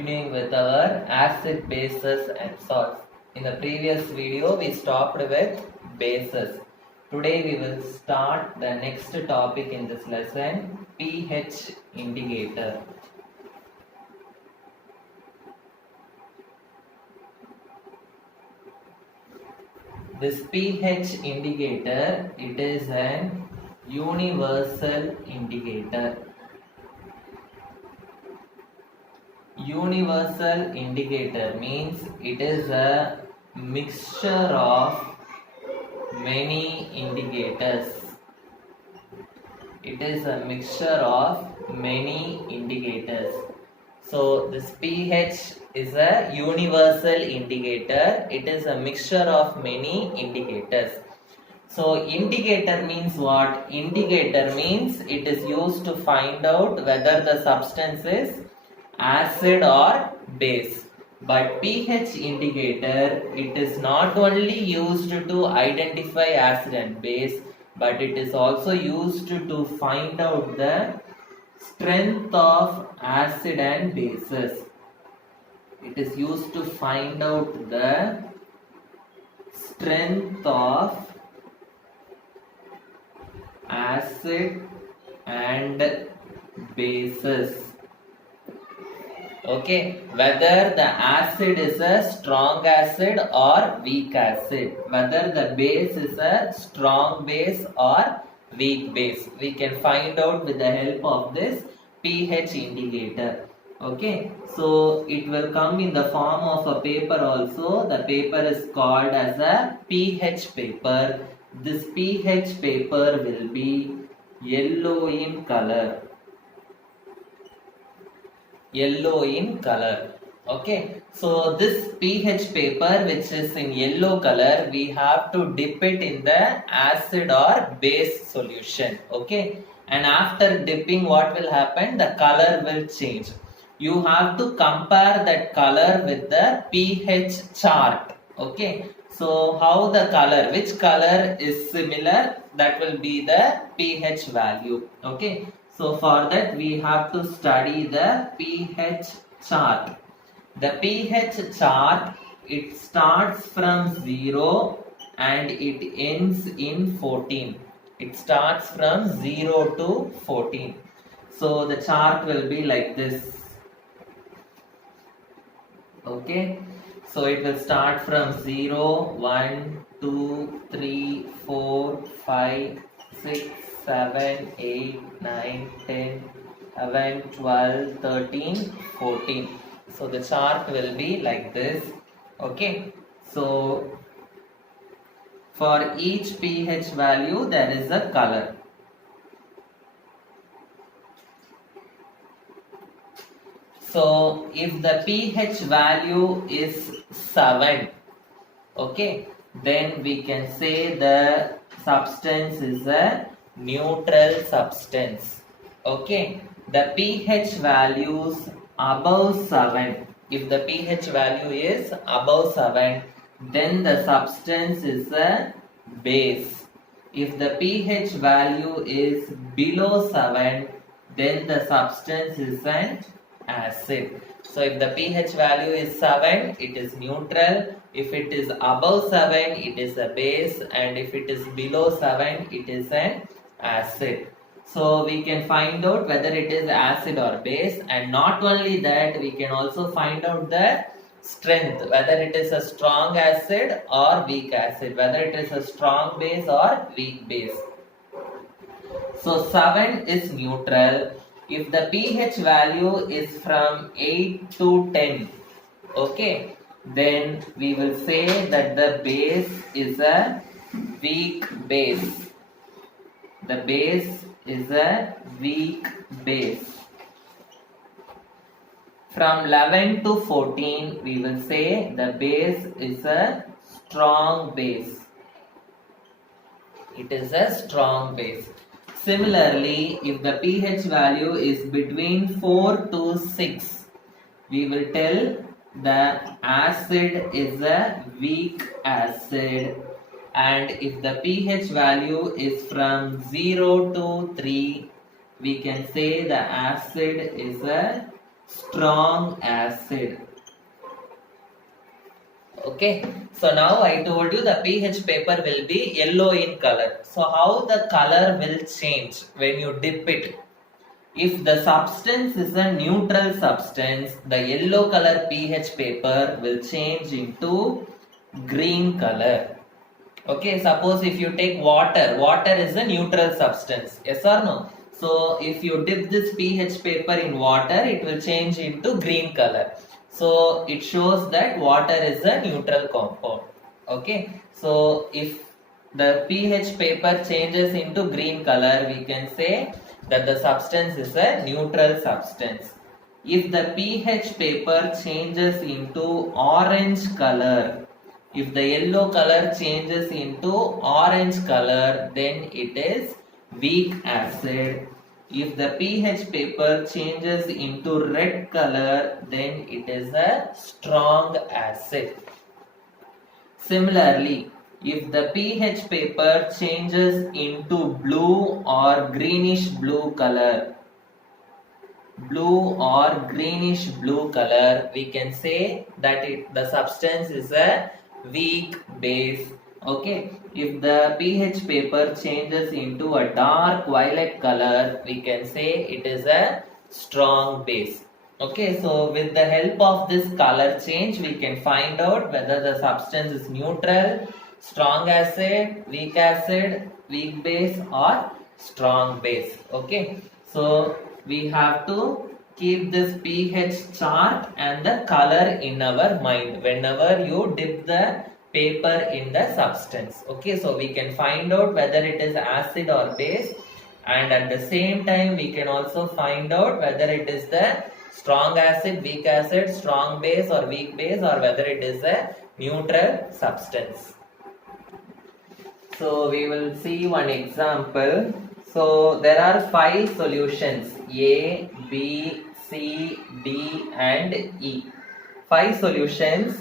continuing with our acid, bases and salts. In the previous video we stopped with bases. Today we will start the next topic in this lesson, pH indicator. This pH indicator, it is an universal indicator. Universal indicator means it is a mixture of many indicators. It is a mixture of many indicators. So this pH is a universal indicator. It is a mixture of many indicators. So indicator means what? Indicator means it is used to find out whether the substance is acid or base. But pH indicator, it is not only used to identify acid and base, but it is also used to find out the strength of acid and bases. It is used to find out the strength of acid and bases. Okay, whether the acid is a strong acid or weak acid, whether the base is a strong base or weak base, we can find out with the help of this pH indicator. Okay, so it will come in the form of a paper also. The paper is called as a pH paper. This pH paper will be yellow in color. Yellow in color. Okay, so this pH paper which is in yellow color, we have to dip it in the acid or base solution. Okay, and after dipping, what will happen? The color will change. You have to compare that color with the pH chart. Okay, so how the color, which color is similar, that will be the pH value. Okay, so for that we have to study the pH chart. The pH chart, it starts from 0 and it ends in 14. It starts from 0 to 14. So the chart will be like this. Okay, so it will start from 0, 1, 2, 3, 4, 5, 6, 7, 8, 9, 10, 11, 12, 13, 14. So the chart will be like this. Okay, so for each pH value there is a color. So if the pH value is 7, okay, then we can say the substance is a neutral substance. Okay, the pH values above 7, if the pH value is above 7, then the substance is a base. If the pH value is below 7, then the substance is an acid. So if the pH value is 7, it is neutral. If it is above 7, it is a base, and if it is below 7, it is an acid. So we can find out whether it is acid or base, and not only that, we can also find out the strength, whether it is a strong acid or weak acid, whether it is a strong base or weak base. So 7 is neutral. If the pH value is from 8 to 10, okay, then we will say that the base is a weak base. The base is a weak base. From 11 to 14, we will say the base is a strong base. It is a strong base. Similarly, if the pH value is between 4 to 6, we will tell the acid is a weak acid, and if the pH value is from 0 to 3, we can say the acid is a strong acid. Okay, so now I told you the pH paper will be yellow in color. So how the color will change when you dip it? If the substance is a neutral substance, the yellow color pH paper will change into green color. Okay, suppose if you take water, water is a neutral substance, yes or no? So if you dip this pH paper in water, it will change into green color. So it shows that water is a neutral compound. Okay, so if the pH paper changes into green color, we can say that the substance is a neutral substance. If the pH paper changes into orange color, if the yellow color changes into orange color, then it is weak acid. If the pH paper changes into red color, then it is a strong acid. Similarly, if the pH paper changes into blue or greenish blue color, we can say that the substance is a weak base. Okay, if the pH paper changes into a dark violet color, we can say it is a strong base. Okay, so with the help of this color change, we can find out whether the substance is neutral, strong acid, weak base, or strong base. Okay, so we have to keep this pH chart and the color in our mind whenever you dip the paper in the substance. Okay, so we can find out whether it is acid or base, and at the same time we can also find out whether it is the strong acid, strong base or weak base, or whether it is a neutral substance. So we will see one example. So there are 5 solutions, A, B, C, D and E. 5 solutions,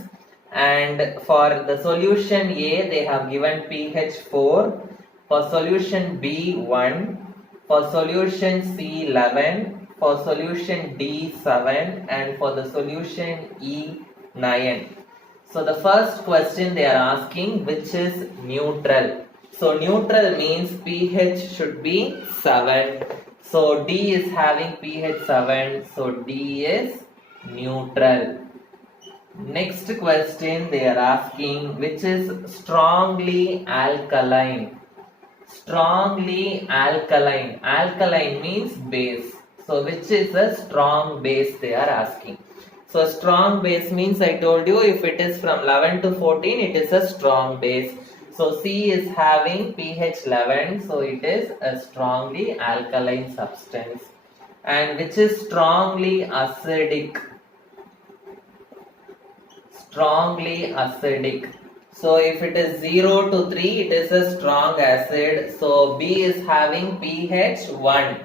and for the solution A they have given pH 4, for solution B 1, for solution C 11, for solution D 7, and for the solution E 9. So the first question they are asking, which is neutral. So neutral means pH should be 7. So D is having pH 7. So D is neutral. Next question they are asking, which is strongly alkaline. Strongly alkaline. Alkaline means base. So which is a strong base they are asking. So strong base means, I told you, if it is from 11 to 14, it is a strong base. So C is having pH 11, so it is a strongly alkaline substance. And which is strongly acidic. Strongly acidic. So if it is 0 to 3, it is a strong acid. So B is having pH 1.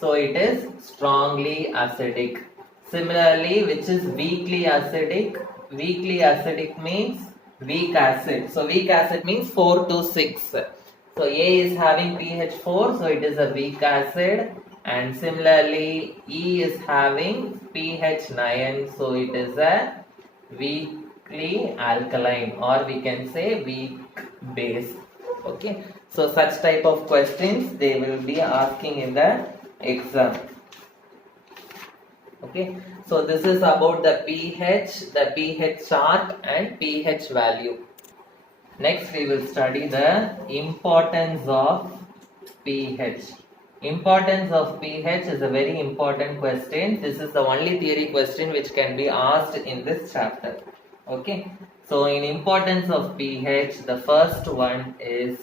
So it is strongly acidic. Similarly, which is weakly acidic. Weakly acidic means weak acid. So weak acid means 4 to 6. So A is having pH 4, so it is a weak acid. And similarly, E is having pH 9, so it is a weakly alkaline, or we can say weak base. Okay, so such type of questions they will be asking in the exam. Okay, so this is about the pH chart and pH value. Next we will study the importance of pH. Importance of pH is a very important question. This is the only theory question which can be asked in this chapter. Okay, so in importance of pH, the first one is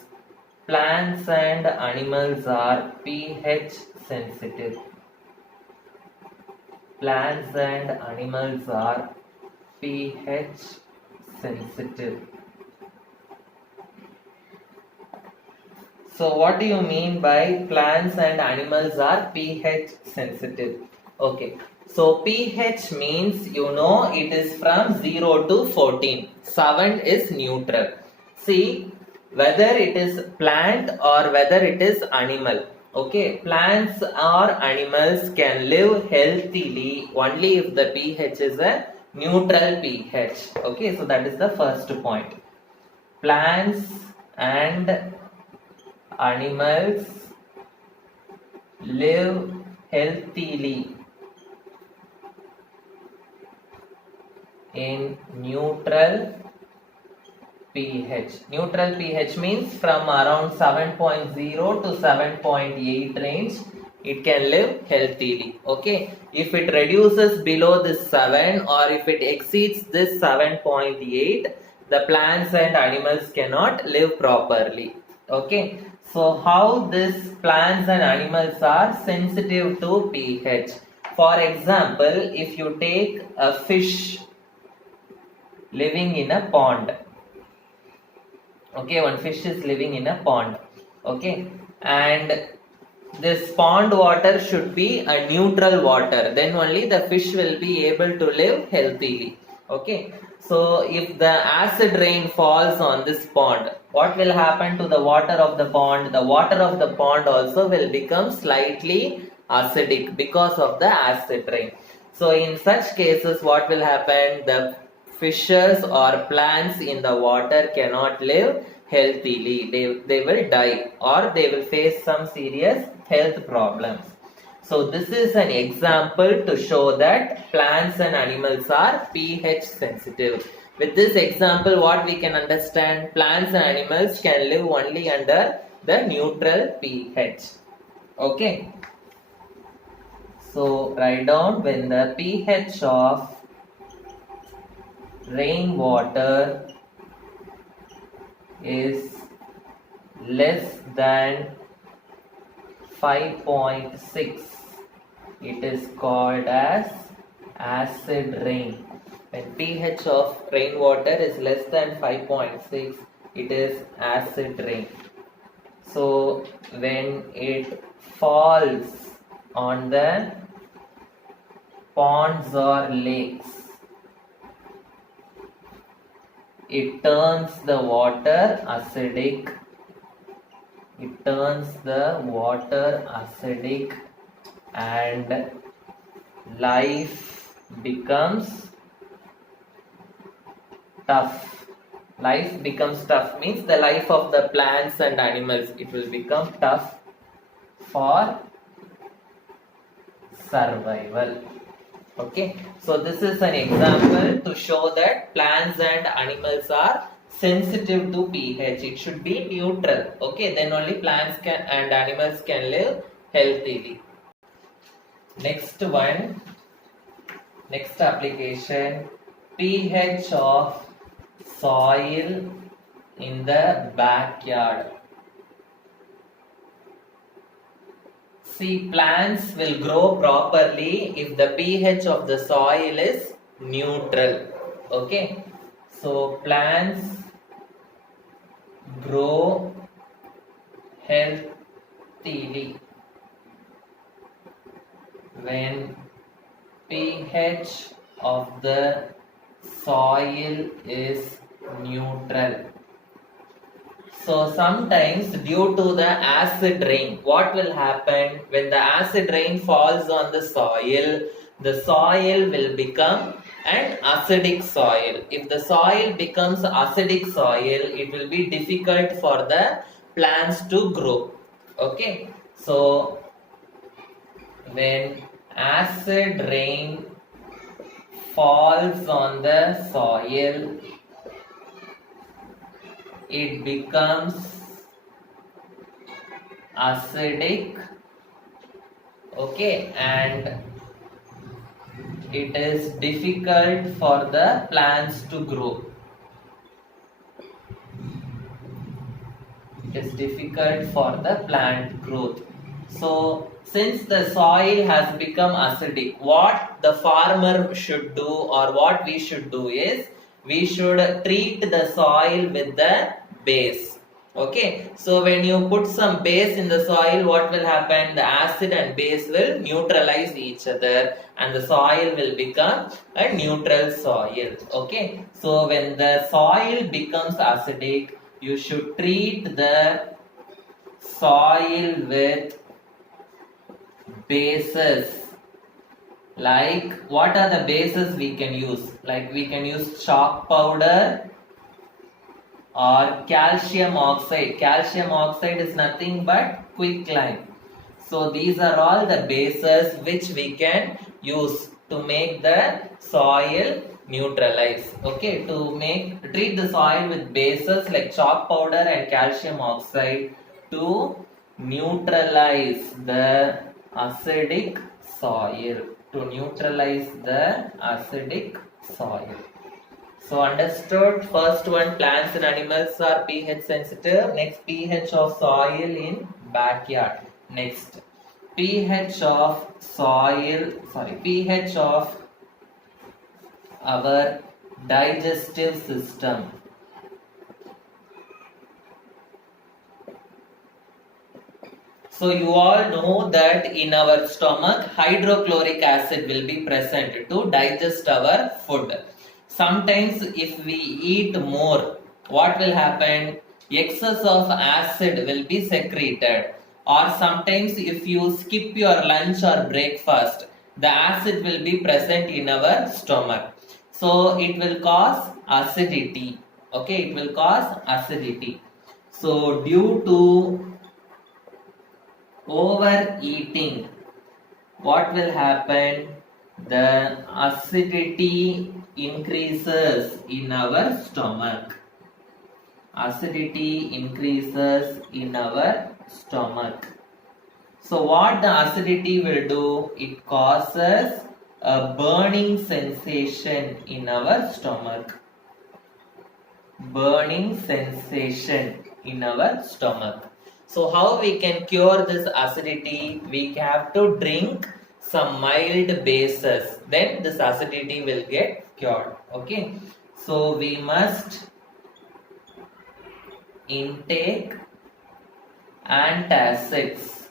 plants and animals are pH sensitive. Plants and animals are pH sensitive. So what do you mean by plants and animals are pH sensitive? Okay, so pH means, you know, it is from 0 to 14. 7 is neutral. See, whether it is plant or whether it is animal. Okay, plants or animals can live healthily only if the pH is a neutral pH. Okay, so that is the first point. Plants and animals live healthily in neutral pH. Neutral pH means from around 7.0 to 7.8 range it can live healthily. Okay, if it reduces below this 7 or if it exceeds this 7.8, the plants and animals cannot live properly. Okay, so how these plants and animals are sensitive to pH? For example, if you take a fish living in a pond, okay, one fish is living in a pond, okay, and this pond water should be a neutral water, then only the fish will be able to live healthily. Okay, so if the acid rain falls on this pond, what will happen to the water of the pond? The water of the pond also will become slightly acidic because of the acid rain. So in such cases, what will happen? The fishes or plants in the water cannot live healthily. They will die or they will face some serious health problems. So this is an example to show that plants and animals are pH sensitive. With this example, what we can understand? Plants and animals can live only under the neutral pH. Okay. So write down, when the pH of rainwater is less than 5.6, it is called as acid rain. When pH of rainwater is less than 5.6, it is acid rain. So when it falls on the ponds or lakes, it turns the water acidic. It turns the water acidic and life becomes tough. Life becomes tough means the life of the plants and animals, it will become tough for survival. Okay, so this is an example to show that plants and animals are sensitive to pH. It should be neutral. Okay, then only plants can and animals can live healthily. Next one, next application, pH of soil in the backyard. See, plants will grow properly if the pH of the soil is neutral. Okay, so plants grow healthily when pH of the soil is neutral. So sometimes due to the acid rain, what will happen when the acid rain falls on the soil will become an acidic soil. If the soil becomes acidic soil, it will be difficult for the plants to grow. Okay, so when acid rain falls on the soil, it becomes acidic, okay, and it is difficult for the plants to grow. It is difficult for the plant growth. So since the soil has become acidic, what the farmer should do or what we should do is we should treat the soil with the base. Okay, so when you put some base in the soil, what will happen? The acid and base will neutralize each other and the soil will become a neutral soil. Okay, so when the soil becomes acidic, you should treat the soil with bases. Like what are the bases we can use? Like we can use chalk powder or calcium oxide. Calcium oxide is nothing but quicklime. So these are all the bases which we can use to make the soil neutralize. Okay, to treat the soil with bases like chalk powder and calcium oxide to neutralize the acidic soil. To neutralize the acidic soil. So understood, first one, plants and animals are pH sensitive. Next, pH of soil in backyard. Next, pH of pH of our digestive system. So you all know that in our stomach, hydrochloric acid will be present to digest our food. Sometimes if we eat more, what will happen? Excess of acid will be secreted. Or sometimes if you skip your lunch or breakfast, the acid will be present in our stomach. So it will cause acidity. Okay, it will cause acidity. So due to overeating, what will happen? The acidity increases in our stomach. Acidity increases in our stomach. So what the acidity will do? It causes a burning sensation in our stomach. Burning sensation in our stomach. So how we can cure this acidity? We have to drink some mild bases. Then this acidity will get cured. Okay. So we must intake antacids.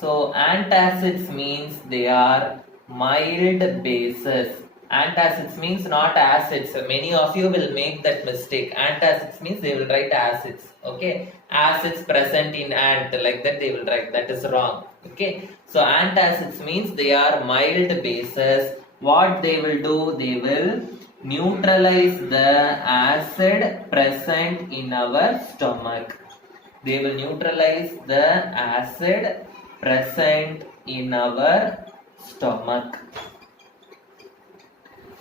So antacids means they are mild bases. Antacids means not acids. Many of you will make that mistake. Antacids means they will write acids. Okay, acids present in ant, like that they will write. That is wrong. Okay, so antacids means they are mild bases. What they will do? They will neutralize the acid present in our stomach. They will neutralize the acid present in our stomach.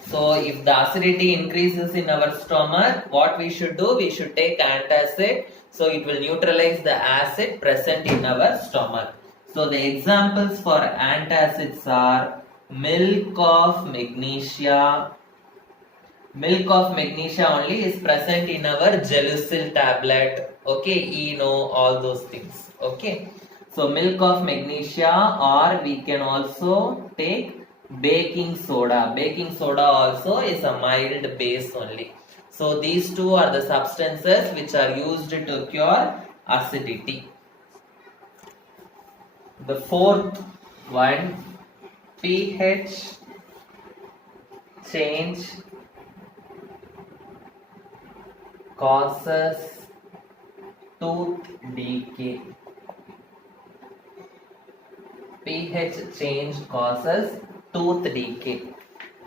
So if the acidity increases in our stomach, what we should do? We should take antacid. So it will neutralize the acid present in our stomach. So the examples for antacids are milk of magnesia. Milk of magnesia only is present in our Gelusil tablet. Okay, Eno, all those things. Okay. So milk of magnesia, or we can also take baking soda. Baking soda also is a mild base only. So these two are the substances which are used to cure acidity. The fourth one, pH change causes tooth decay. pH change causes tooth decay.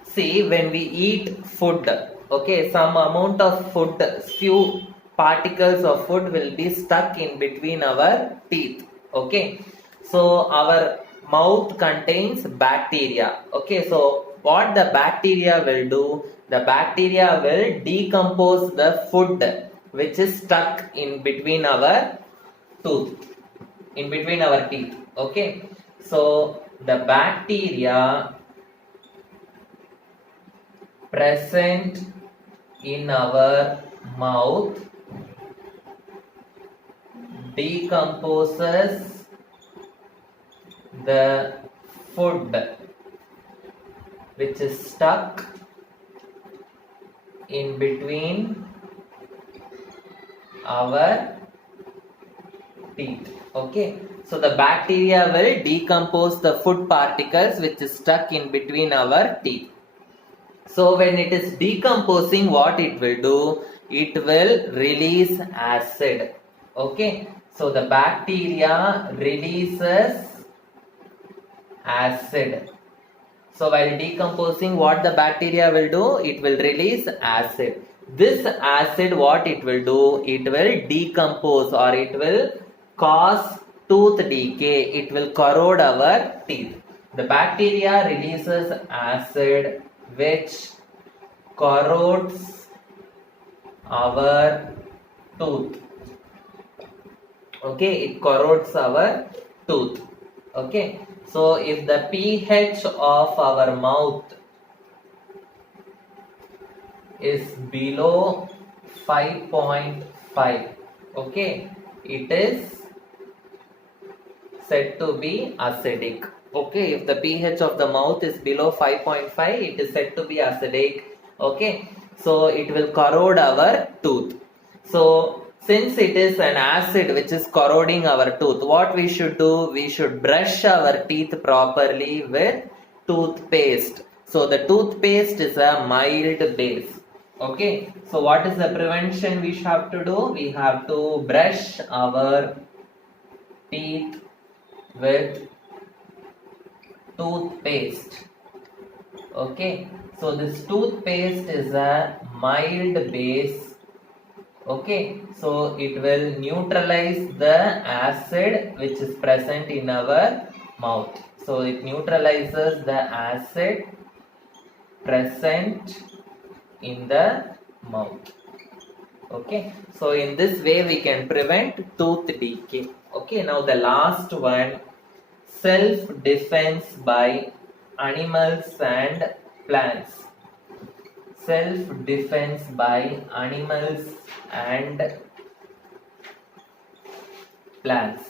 See, when we eat food, okay, some amount of food, few particles of food will be stuck in between our teeth. Okay, so our mouth contains bacteria. Okay, so what the bacteria will do? The bacteria will decompose the food which is stuck in between our tooth, in between our teeth. Okay, so the bacteria present in our mouth decomposes the food which is stuck in between our teeth. Okay, so the bacteria will decompose the food particles which is stuck in between our teeth. So when it is decomposing, what it will do? It will release acid. Okay, so the bacteria releases acid. So while decomposing, what the bacteria will do? It will release acid. This acid, what it will do? It will decompose, or it will cause tooth decay. It will corrode our teeth. The bacteria releases acid which corrodes our tooth. Okay, it corrodes our tooth. Okay, so if the pH of our mouth is below 5.5, okay, it is said to be acidic. Okay, if the pH of the mouth is below 5.5, it is said to be acidic. Okay, so it will corrode our tooth. So since it is an acid which is corroding our tooth, what we should do? We should brush our teeth properly with toothpaste. So the toothpaste is a mild base. Okay, so what is the prevention we have to do? We have to brush our teeth with toothpaste. Okay, so this toothpaste is a mild base. Okay, so it will neutralize the acid which is present in our mouth. So it neutralizes the acid present in the mouth. Okay, so in this way we can prevent tooth decay. Okay, now the last one, self-defense by animals and plants. Self-defense by animals and plants.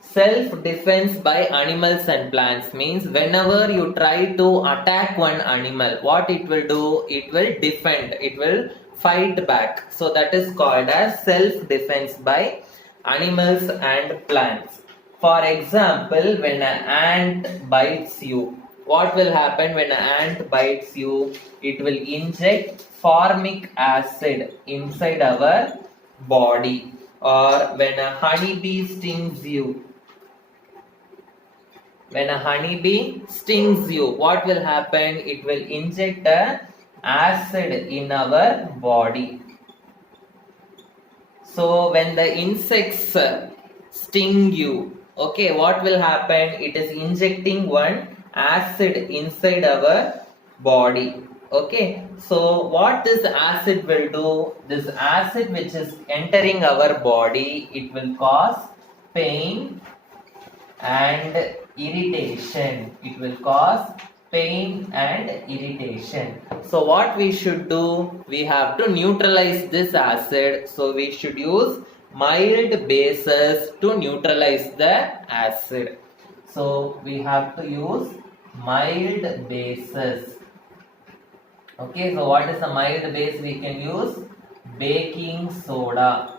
Self-defense by animals and plants means whenever you try to attack one animal, what it will do? It will defend, it will fight back. So that is called as self-defense by animals and plants. For example, when an ant bites you, what will happen when an ant bites you? It will inject formic acid inside our body. Or when a honeybee stings you, what will happen? It will inject a acid in our body. So when the insects sting you, okay, what will happen? It is injecting one acid inside our body. Okay, so what this acid will do? This acid which is entering our body, it will cause pain and irritation. It will cause pain and irritation. So what we should do? We have to neutralize this acid. So we should use mild bases to neutralize the acid. So we have to use mild bases. Okay, so what is the mild base we can use? Baking soda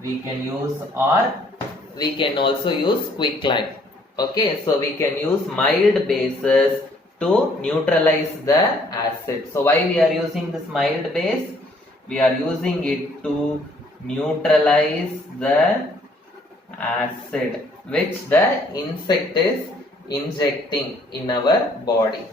we can use, or we can also use quicklime. Okay, so we can use mild bases to neutralize the acid. So why we are using this mild base? We are using it to neutralize the acid which the insect is injecting in our body.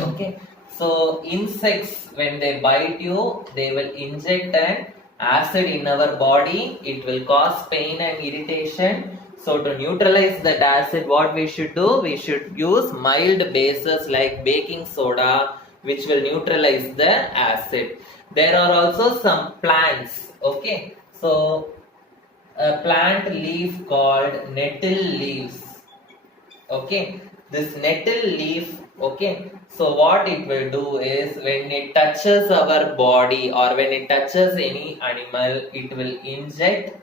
Okay, so insects, when they bite you, they will inject an acid in our body. It will cause pain and irritation. So to neutralize that acid, what we should do? We should use mild bases like baking soda, which will neutralize the acid. There are also some plants. Okay, so a plant leaf called nettle leaves. Okay, this nettle leaf, okay, so what it will do is when it touches our body or when it touches any animal, it will inject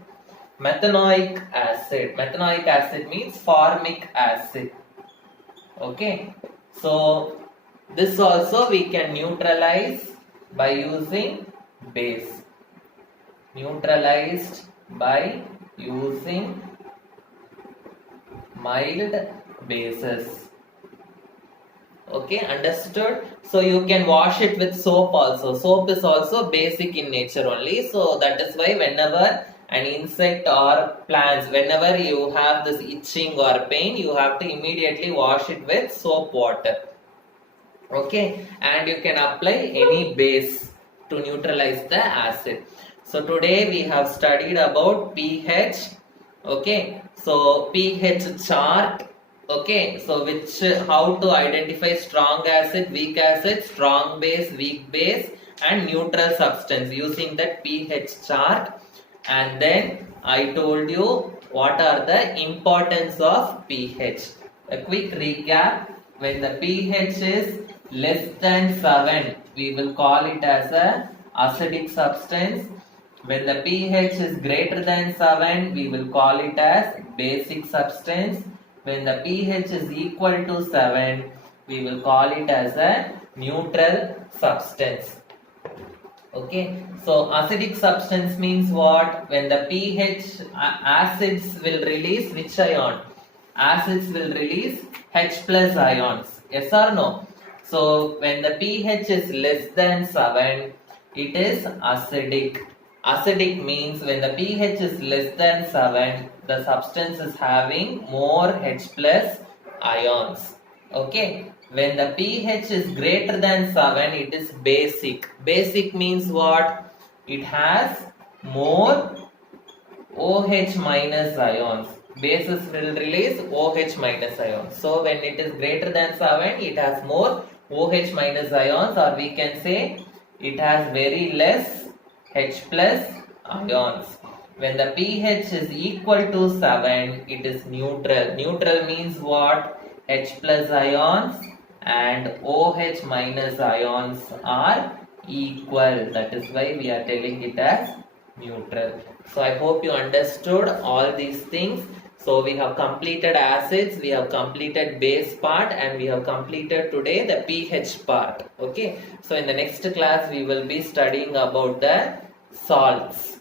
methanoic acid. Methanoic acid means formic acid. Okay, so this also we can neutralize by using base. Neutralized by using mild bases. Okay, understood? So you can wash it with soap also. Soap is also basic in nature only. So that is why whenever an insect or plants, whenever you have this itching or pain, you have to immediately wash it with soap water. Okay, and you can apply any base to neutralize the acid. So today we have studied about pH. Okay, so pH chart. Okay, so which how to identify strong acid, weak acid, strong base, weak base, and neutral substance using that pH chart. And then I told you what are the importance of pH. A quick recap: when the pH is less than 7, we will call it as a acidic substance. When the pH is greater than 7, we will call it as basic substance. When the pH is equal to 7, we will call it as a neutral substance. Okay, so acidic substance means what? When the pH, acids will release which ion? Acids will release H plus ions. Yes or no? So when the pH is less than 7, it is acidic. Acidic means when the pH is less than 7, the substance is having more H plus ions. Okay. When the pH is greater than 7, it is basic. Basic means what? It has more OH minus ions. Bases will release OH minus ions. So when it is greater than 7, it has more OH minus ions, or we can say it has very less H plus ions. When the pH is equal to 7, it is neutral. Neutral means what? H plus ions and OH minus ions are equal. That is why we are telling it as neutral. So I hope you understood all these things. So we have completed acids, we have completed base part, and we have completed today the pH part. Okay. So in the next class we will be studying about the salts.